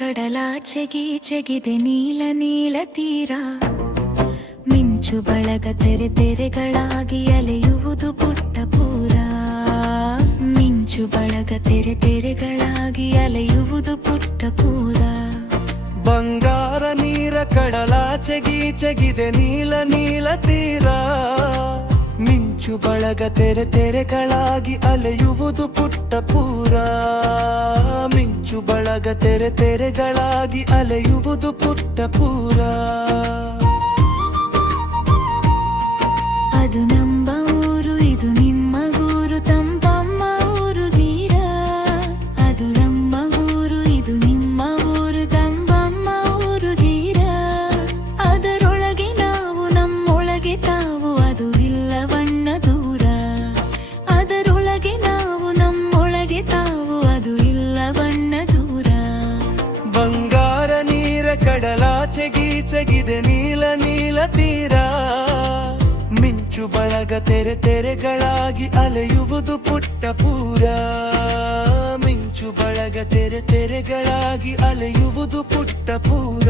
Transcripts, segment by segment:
ಕಡಲಾಚೆಗೀಚೆಗಿದೆ ನೀಲ ನೀಲ ತೀರ. ಮಿಂಚು ಬಳಗ ತೆರೆಗಳಾಗಿ ಅಲೆಯುವುದು ಪುಟ್ಟ ಪೂರ. ಮಿಂಚು ಬಳಗ ತೆರೆಗಳಾಗಿ ಅಲೆಯುವುದು ಪುಟ್ಟ ಪೂರ. ಬಂಗಾರ ನೀರ ಕಡಲಾಚೆಗೀಚೆಗಿದೆ ನೀಲ ನೀಲ ತೀರ. ಮಿಂಚು ಬಳಗ ತೆರೆಗಳಾಗಿ ಅಲೆಯುವುದು ಪುಟ್ಟ ಪೂರ. ಮಿಂಚು ಬಳಗ ತೆರೆಗಳಾಗಿ ಅಲೆಯುವುದು ಪುಟ್ಟ ಪೂರ. ಅದು ನಮ್ಮ ಊರು, ಇದು ನಿಮ್ಮ ಊರು, ತಂಪಮ್ಮ ಊರು ತೀರ. ಅದು ನಮ್ಮ ಊರು, ಇದು ನಿಮ್ಮ ಊರು, ತಂಪಮ್ಮ ಊರು ತೀರ. ಅದರೊಳಗೆ ನಾವು, ನಮ್ಮೊಳಗೆ ತಾವು, ಅದು ಇಲ್ಲವಣ್ಣ ದೂರ. ಅದರೊಳಗೆ ನಾವು, ನಮ್ಮೊಳಗೆ ತಾವು, ಅದು ಇಲ್ಲವಣ್ಣ ದೂರ. ಬಂಗಾರ ನೀರ ಕಡಲಾಚೆಗೀಚೆಗಿದೆ ನೀಲ ನೀಲ ತೀರ. ಮಿಂಚು ಬಳಗ ತೆರೆಗಳಾಗಿ ಅಲೆಯುವುದು ಪುಟ್ಟ ಪೂರ. ಮಿಂಚು ಬಳಗ ತೆರೆಗಳಾಗಿ ಅಲೆಯುವುದು ಪುಟ್ಟ ಪೂರ.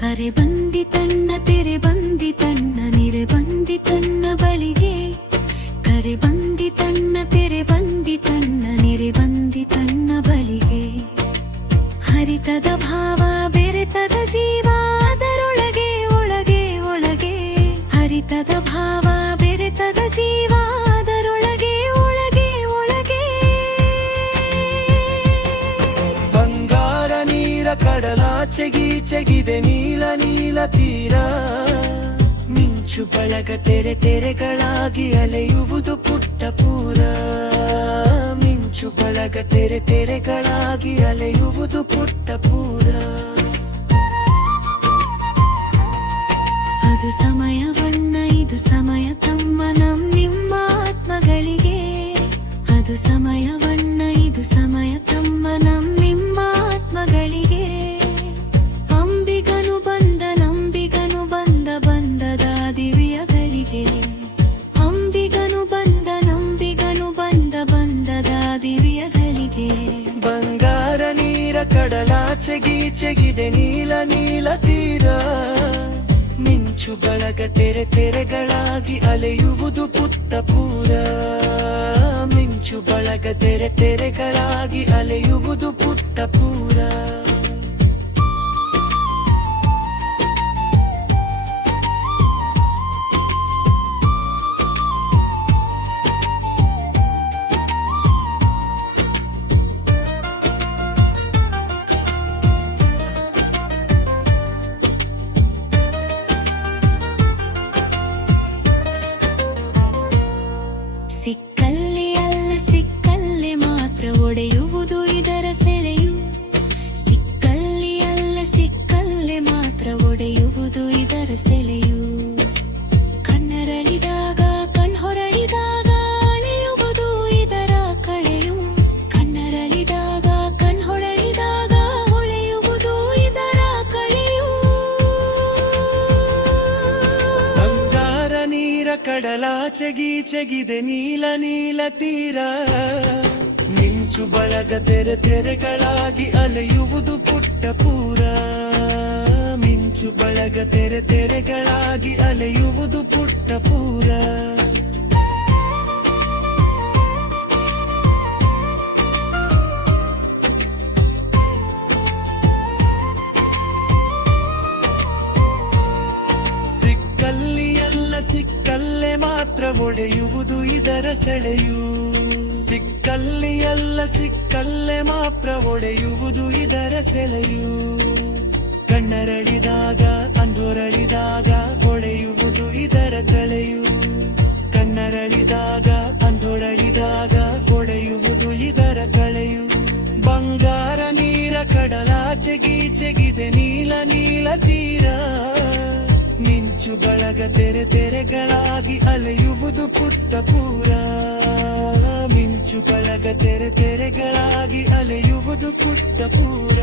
ಕರೆ ಬಂದಿತಣ್ಣ, ತೆರೆ ಬಂದಿತಣ್ಣ, ನಿರೆ ಬಂದಿತಣ್ಣ ಬಳಿಗೆ. ಕರೆ ಬಂದಿತಣ್ಣ, ತೆರೆ ಬಂದಿತಣ್ಣ, ನಿರೆ ಬಂದಿತಣ್ಣ ಬಳಿಗೆ. ಹರಿತದ ಭಾವ, ಬೆರೆತದ ಜೀವ, ಅದರೊಳಗೆ ಒಳಗೆ ಒಳಗೆ. ಹರಿತದ ಭಾವ, ಬೆರೆತದ ಜೀವ, ಅದರೊಳಗೆ ಒಳಗೆ ಒಳಗೆ. ಬಂಗಾರ ನೀರ ಕಡಲಾಚೆಗೀಚೆಗಿದೆ ನೀಲ ನೀಲ ತೀರ. ಮಿಂಚು ಬಳಗ ತೆರೆಗಳಾಗಿ ಅಲೆಯುವುದು ಪುಟ್ಟ ಪೂರ. ಮಿಂಚು ಬಳಗ ತೆರೆಗಳಾಗಿ ಅಲೆಯುವುದು ಪುಟ್ಟ ಪೂರ. ಅದು ಸಮಯವನ್ನ, ಇದು ಸಮಯ ತಮ್ಮ ನಿಮ್ಮ ಆತ್ಮಗಳಿಗೆ. ಅದು ಸಮಯವನ್ನ, ಇದು ಸಮಯ ತಮ್ಮ ನಿಮ್ಮ ಆತ್ಮಗಳಿಗೆ. ಅಂಬಿಗನು ಬಂದ, ನಂಬಿಗನು ಬಂದ, ಬಂದದ ದಿವ್ಯಗಳಿಗೆ. ಅಂಬಿಗನು ಬಂದ, ನಂಬಿಗನು ಬಂದ, ಬಂದದ ದಿವ್ಯಗಳಿಗೆ. ಬಂಗಾರ ನೀರ ಕಡಲಾಚೆಗೀಚೆಗಿದೆ ನೀಲ ನೀಲ ತೀರ. ಮಿಂಚು ಬಳಗ ತೆರೆಗಳಾಗಿ ಅಲೆಯುವುದು ಪುಟ್ಟ ಪೂರ. ಮಿಂಚು ಬಳಗ ತೆರೆಗಳಾಗಿ ಅಲೆಯುವುದು ಪುಟ್ಟ ಪೂರ. ಸಿಕ್ಕಲ್ಲಿ ಅಲ್ಲ ಸಿಕ್ಕಲ್ಲಿ ಮಾತ್ರ ಒಡೆಯುವುದು ಇದರ ಸೆಳೆಯು. ಸಿಕ್ಕಲ್ಲಿ ಅಲ್ಲ ಸಿಕ್ಕಲ್ಲಿ ಮಾತ್ರ ಒಡೆಯುವುದು ಇದರ ಸೆಳೆಯು. ಕಣ್ಣರಳಿದಾಗ, ಕಣ್ಹೊರಳಿದಾಗ ಅಳೆಯುವುದು ಇದರ ಕಳೆಯು. ಕಣ್ಣರಳಿದಾಗ, ಕಣ್ಹೊರಳಿದಾಗ ಹೊಳೆಯುವುದು ಇದರ ಕಳೆಯು. ಬಂಗಾರ ನೀರ ಕಡಲಾಚೆಗೀಚೆಗಿದೆ ನೀಲ ನೀಲ ತೀರ. ಮಿಂಚು ಬಳಗ ತೆರೆಗಳಾಗಿ ಅಲೆಯುವುದು ಪುಟ್ಟ ಪೂರ. ಮಿಂಚು ಬಳಗ ತೆರೆಗಳಾಗಿ ಅಲೆಯುವುದು ಪುಟ್ಟ ಪೂರ. ಸಿಕ್ಕಲ್ಲಿ ಎಲ್ಲ ಸಿಕ್ಕಲ್ಲೇ ಮಾತ್ರ ಒಡೆಯುವುದು ಇದರ ಸೆಳೆಯು. ಸಿಕ್ಕಲ್ಲಿ ಎಲ್ಲ ಸಿಕ್ಕಲ್ಲೇ ಮಾತ್ರ ಒಡೆಯುವುದು ಇದರ ಸೆಳೆಯು. ಕಣ್ಣರಳಿದಾಗ, ಅಂಧೊರಳಿದಾಗ ಹೊಳೆಯುವುದು ಇದರ ಕಳೆಯು. ಕಣ್ಣರಳಿದಾಗ, ಅಂಧೊರಳಿದಾಗ ಹೊಳೆಯುವುದು ಇದರ ಕಳೆಯು. ಬಂಗಾರ ನೀರ ಕಡಲಾಚೆಗೀಚೆಗಿದೆ ನೀಲ ನೀಲ ತೀರ. ಮಿಂಚು ಮಿಂಚುಗಳಗ ತೆರೆ ತೆರೆಗಳಾಗಿ ಅಲೆಯುವುದು ಪುಟ್ಟ ಪೂರ ಮಿಂಚುಗಳಗ ತೆರೆ ತೆರೆಗಳಾಗಿ ಅಲೆಯುವುದು ಪುಟ್ಟ ಪೂರ